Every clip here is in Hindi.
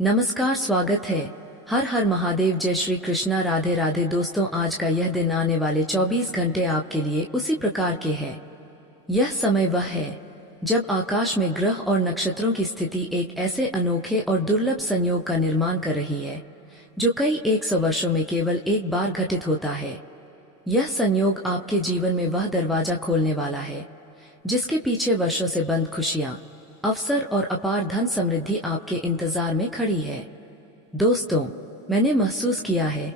नमस्कार, स्वागत है। हर हर महादेव, जय श्री कृष्णा, राधे राधे। दोस्तों, आज का यह दिन आने वाले 24 घंटे आपके लिए उसी प्रकार के हैं। यह समय वह है जब आकाश में ग्रह और नक्षत्रों की स्थिति एक ऐसे अनोखे और दुर्लभ संयोग का निर्माण कर रही है जो कई 100 वर्षों में केवल एक बार घटित होता है। यह संयोग आपके जीवन में वह दरवाजा खोलने वाला है जिसके पीछे वर्षों से बंद खुशियां, अवसर और अपार धन समृद्धि आपके इंतजार में खड़ी है। दोस्तों, मैंने महसूस किया है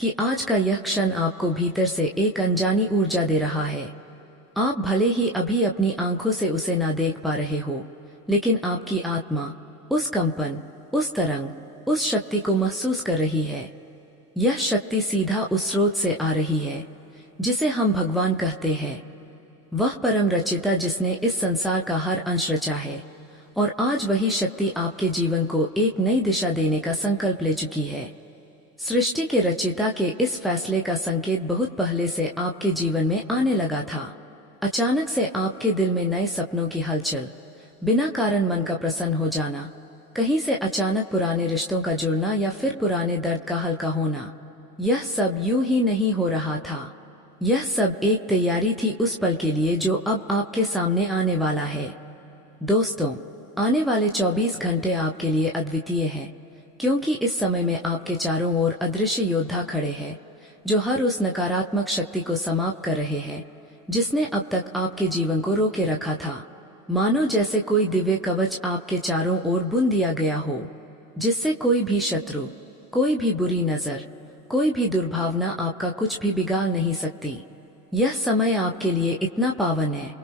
कि आज का यह क्षण आपको भीतर से एक अनजानी ऊर्जा दे रहा है। आप भले ही अभी अपनी आंखों से उसे ना देख पा रहे हो, लेकिन आपकी आत्मा उस कंपन, उस तरंग, उस शक्ति को महसूस कर रही है। यह शक्ति सीधा उस स्रोत से आ रही है जिसे हम भगवान कहते हैं। वह परम रचिता जिसने इस संसार का हर अंश रचा है, और आज वही शक्ति आपके जीवन को एक नई दिशा देने का संकल्प ले चुकी है। सृष्टि के रचिता के इस फैसले का संकेत बहुत पहले से आपके जीवन में आने लगा था। अचानक से आपके दिल में नए सपनों की हलचल, बिना कारण मन का प्रसन्न हो जाना, कहीं से अचानक पुराने रिश्तों का जुड़ना या फिर पुराने दर्द का हल्का होना, यह सब यूं ही नहीं हो रहा था। यह सब एक तैयारी थी उस पल के लिए जो अब आपके सामने आने वाला है। दोस्तों, आने वाले 24 घंटे आपके लिए अद्वितीय हैं, क्योंकि इस समय में आपके चारों ओर अदृश्य योद्धा खड़े हैं जो हर उस नकारात्मक शक्ति को समाप्त कर रहे हैं जिसने अब तक आपके जीवन को रोके रखा था। मानो जैसे कोई दिव्य कवच आपके चारों ओर बुन दिया गया हो, जिससे कोई भी शत्रु, कोई भी बुरी नजर, कोई भी दुर्भावना आपका कुछ भी बिगाड़ नहीं सकती। यह समय आपके लिए इतना पावन है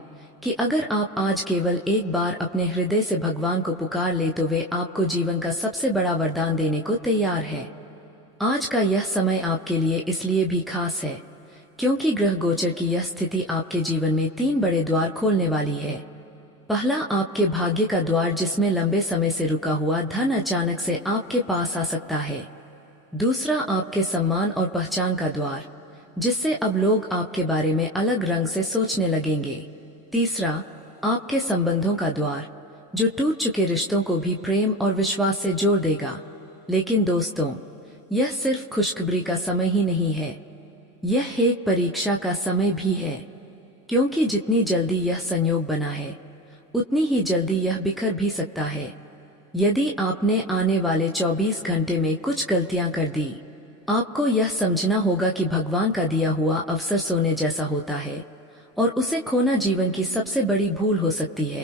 कि अगर आप आज केवल एक बार अपने हृदय से भगवान को पुकार ले तो वे आपको जीवन का सबसे बड़ा वरदान देने को तैयार है। आज का यह समय आपके लिए इसलिए भी खास है क्योंकि ग्रह गोचर की यह स्थिति आपके जीवन में 3 बड़े द्वार खोलने वाली है। पहला, आपके भाग्य का द्वार जिसमें लंबे समय से रुका हुआ धन अचानक से आपके पास आ सकता है। दूसरा, आपके सम्मान और पहचान का द्वार, जिससे अब लोग आपके बारे में अलग रंग से सोचने लगेंगे। तीसरा, आपके संबंधों का द्वार, जो टूट चुके रिश्तों को भी प्रेम और विश्वास से जोड़ देगा। लेकिन दोस्तों, यह सिर्फ खुशखबरी का समय ही नहीं है, यह एक परीक्षा का समय भी है, क्योंकि जितनी जल्दी यह संयोग बना है उतनी ही जल्दी यह बिखर भी सकता है। यदि आपने आने वाले 24 घंटे में कुछ गलतियां कर दी, आपको यह समझना होगा कि भगवान का दिया हुआ अवसर सोने जैसा होता है और उसे खोना जीवन की सबसे बड़ी भूल हो सकती है।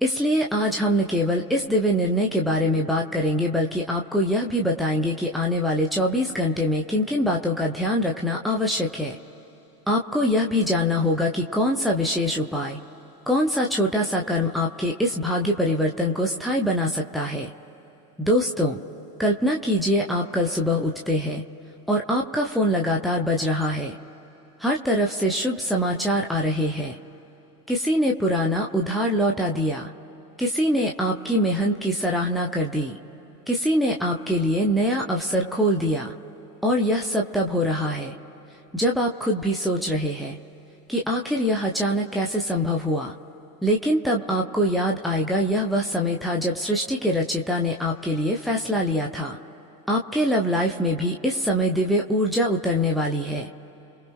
इसलिए आज हम न केवल इस दिव्य निर्णय के बारे में बात करेंगे, बल्कि आपको यह भी बताएंगे कि आने वाले 24 घंटे में किन किन बातों का ध्यान रखना आवश्यक है। आपको यह भी जानना होगा कि कौन सा विशेष उपाय, कौन सा छोटा सा कर्म आपके इस भाग्य परिवर्तन को स्थायी बना सकता है। दोस्तों, कल्पना कीजिए आप कल सुबह उठते हैं और आपका फोन लगातार बज रहा है। हर तरफ से शुभ समाचार आ रहे हैं। किसी ने पुराना उधार लौटा दिया, किसी ने आपकी मेहनत की सराहना कर दी, किसी ने आपके लिए नया अवसर खोल दिया। और यह सब तब हो रहा है जब आप खुद भी सोच रहे हैं कि आखिर यह अचानक कैसे संभव हुआ। लेकिन तब आपको याद आएगा, यह वह समय था जब सृष्टि के रचिता ने आपके लिए फैसला लिया था। आपके लव लाइफ में भी इस समय दिव्य ऊर्जा उतरने वाली है।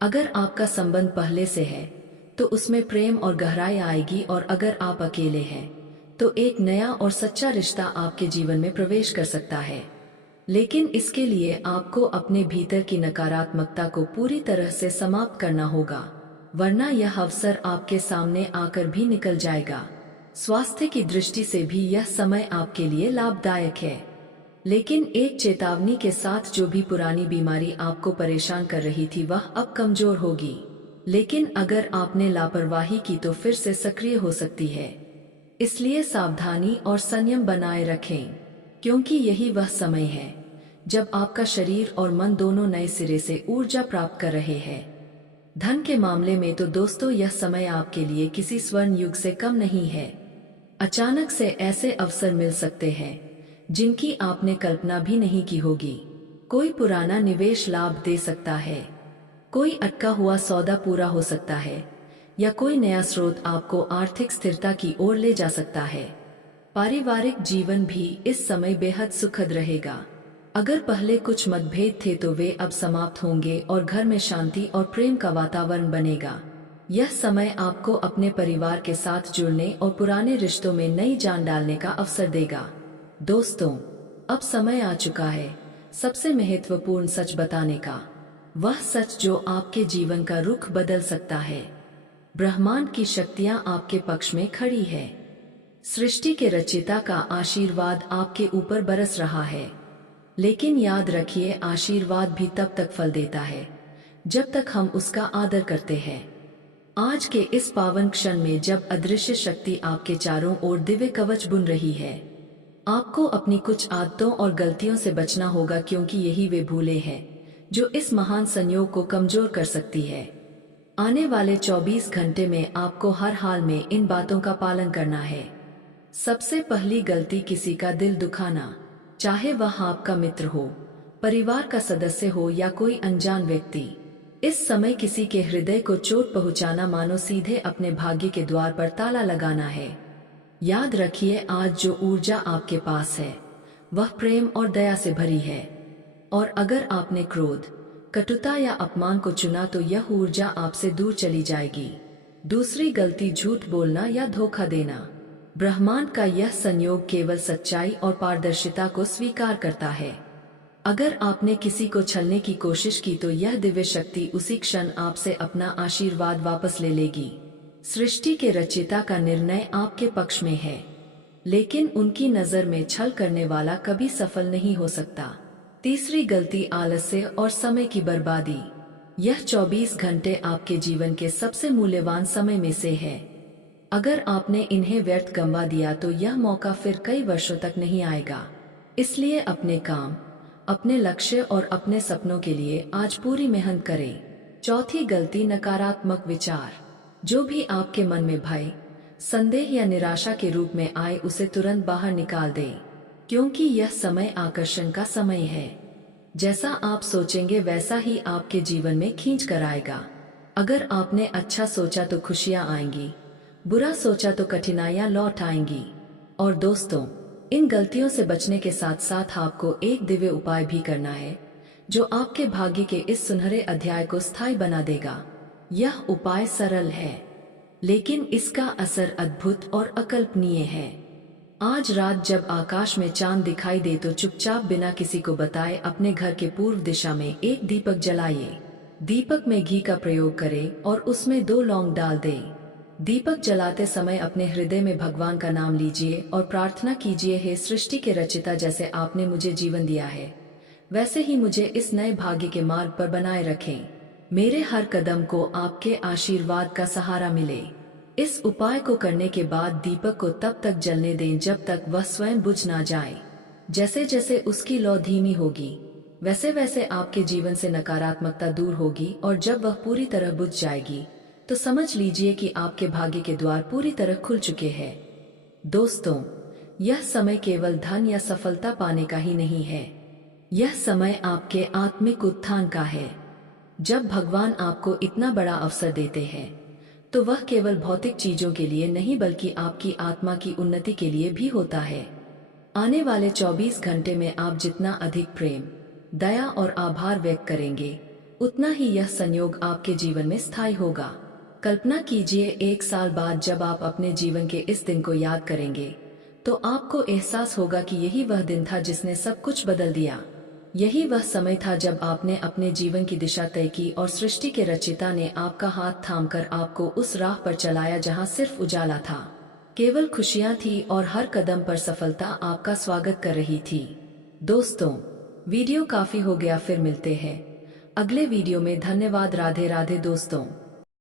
अगर आपका संबंध पहले से है तो उसमें प्रेम और गहराई आएगी, और अगर आप अकेले हैं तो एक नया और सच्चा रिश्ता आपके जीवन में प्रवेश कर सकता है। लेकिन इसके लिए आपको अपने भीतर की नकारात्मकता को पूरी तरह से समाप्त करना होगा, वरना यह अवसर आपके सामने आकर भी निकल जाएगा। स्वास्थ्य की दृष्टि से भी यह समय आपके लिए लाभदायक है, लेकिन एक चेतावनी के साथ, जो भी पुरानी बीमारी आपको परेशान कर रही थी वह अब कमजोर होगी, लेकिन अगर आपने लापरवाही की तो फिर से सक्रिय हो सकती है। इसलिए सावधानी और संयम बनाए रखें, क्योंकि यही वह समय है जब आपका शरीर और मन दोनों नए सिरे से ऊर्जा प्राप्त कर रहे हैं। धन के मामले में तो दोस्तों, यह समय आपके लिए किसी स्वर्ण युग से कम नहीं है। अचानक से ऐसे अवसर मिल सकते हैं जिनकी आपने कल्पना भी नहीं की होगी। कोई पुराना निवेश लाभ दे सकता है, कोई अटका हुआ सौदा पूरा हो सकता है, या कोई नया स्रोत आपको आर्थिक स्थिरता की ओर ले जा सकता है। पारिवारिक जीवन भी इस समय बेहद सुखद रहेगा। अगर पहले कुछ मतभेद थे तो वे अब समाप्त होंगे और घर में शांति और प्रेम का वातावरण बनेगा। यह समय आपको अपने परिवार के साथ जुड़ने और पुराने रिश्तों में नई जान डालने का अवसर देगा। दोस्तों, अब समय आ चुका है सबसे महत्वपूर्ण सच बताने का, वह सच जो आपके जीवन का रुख बदल सकता है। ब्रह्मांड की शक्तियां आपके पक्ष में खड़ी है। सृष्टि के रचयिता का आशीर्वाद आपके ऊपर बरस रहा है। लेकिन याद रखिए, आशीर्वाद भी तब तक फल देता है जब तक हम उसका आदर करते हैं। आज के इस पावन क्षण में जब अदृश्य शक्ति आपके चारों ओर दिव्य कवच बुन रही है, आपको अपनी कुछ आदतों और गलतियों से बचना होगा, क्योंकि यही वे भूले हैं जो इस महान संयोग को कमजोर कर सकती है। आने वाले 24 घंटे में आपको हर हाल में इन बातों का पालन करना है। सबसे पहली गलती, किसी का दिल दुखाना, चाहे वह आपका मित्र हो, परिवार का सदस्य हो या कोई अनजान व्यक्ति। इस समय किसी के हृदय को चोट पहुंचाना मानो सीधे अपने भाग्य के द्वार पर ताला लगाना है। याद रखिए, आज जो ऊर्जा आपके पास है वह प्रेम और दया से भरी है, और अगर आपने क्रोध, कटुता या अपमान को चुना तो यह ऊर्जा आपसे दूर चली जाएगी। दूसरी गलती, झूठ बोलना या धोखा देना। ब्रह्मांड का यह संयोग केवल सच्चाई और पारदर्शिता को स्वीकार करता है। अगर आपने किसी को छलने की कोशिश की तो यह दिव्य शक्ति उसी क्षण आपसे अपना आशीर्वाद वापस ले लेगी। सृष्टि के रचयिता का निर्णय आपके पक्ष में है, लेकिन उनकी नजर में छल करने वाला कभी सफल नहीं हो सकता। तीसरी गलती, आलस्य और समय की बर्बादी। यह 24 घंटे आपके जीवन के सबसे मूल्यवान समय में से है। अगर आपने इन्हें व्यर्थ गंवा दिया तो यह मौका फिर कई वर्षों तक नहीं आएगा। इसलिए अपने काम, अपने लक्ष्य और अपने सपनों के लिए आज पूरी मेहनत करें। चौथी गलती, नकारात्मक विचार। जो भी आपके मन में भय, संदेह या निराशा के रूप में आए उसे तुरंत बाहर निकाल दें, क्योंकि यह समय आकर्षण का समय है। जैसा आप सोचेंगे वैसा ही आपके जीवन में खींच कर आएगा। अगर आपने अच्छा सोचा तो खुशियां आएंगी, बुरा सोचा तो कठिनाइयां लौट आएंगी। और दोस्तों, इन गलतियों से बचने के साथ साथ आपको एक दिव्य उपाय भी करना है जो आपके भाग्य के इस सुनहरे अध्याय को स्थायी बना देगा। यह उपाय सरल है, लेकिन इसका असर अद्भुत और अकल्पनीय है। आज रात जब आकाश में चांद दिखाई दे तो चुपचाप बिना किसी को बताए अपने घर के पूर्व दिशा में एक दीपक जलाइए। दीपक में घी का प्रयोग करें और उसमें 2 लौंग डाल दें। दीपक जलाते समय अपने हृदय में भगवान का नाम लीजिए और प्रार्थना कीजिए, हे सृष्टि के रचयिता, जैसे आपने मुझे जीवन दिया है वैसे ही मुझे इस नए भाग्य के मार्ग पर बनाए रखें। मेरे हर कदम को आपके आशीर्वाद का सहारा मिले। इस उपाय को करने के बाद दीपक को तब तक जलने दें जब तक वह स्वयं बुझ ना जाए। जैसे जैसे उसकी लौ धीमी होगी वैसे वैसे आपके जीवन से नकारात्मकता दूर होगी, और जब वह पूरी तरह बुझ जाएगी तो समझ लीजिए कि आपके भाग्य के द्वार पूरी तरह खुल चुके हैं। दोस्तों, यह समय केवल धन या सफलता पाने का ही नहीं है, यह समय आपके आत्मिक उत्थान का है। जब भगवान आपको इतना बड़ा अवसर देते हैं तो वह केवल भौतिक चीजों के लिए नहीं बल्कि आपकी आत्मा की उन्नति के लिए भी होता है। आने वाले 24 घंटे में आप जितना अधिक प्रेम, दया और आभार व्यक्त करेंगे, उतना ही यह संयोग आपके जीवन में स्थायी होगा। कल्पना कीजिए, 1 साल बाद जब आप अपने जीवन के इस दिन को याद करेंगे तो आपको एहसास होगा कि यही वह दिन था जिसने सब कुछ बदल दिया। यही वह समय था जब आपने अपने जीवन की दिशा तय की और सृष्टि के रचयिता ने आपका हाथ थामकर आपको उस राह पर चलाया जहां सिर्फ उजाला था, केवल खुशियां थी और हर कदम पर सफलता आपका स्वागत कर रही थी। दोस्तों, वीडियो काफी हो गया, फिर मिलते हैं अगले वीडियो में। धन्यवाद। राधे राधे दोस्तों।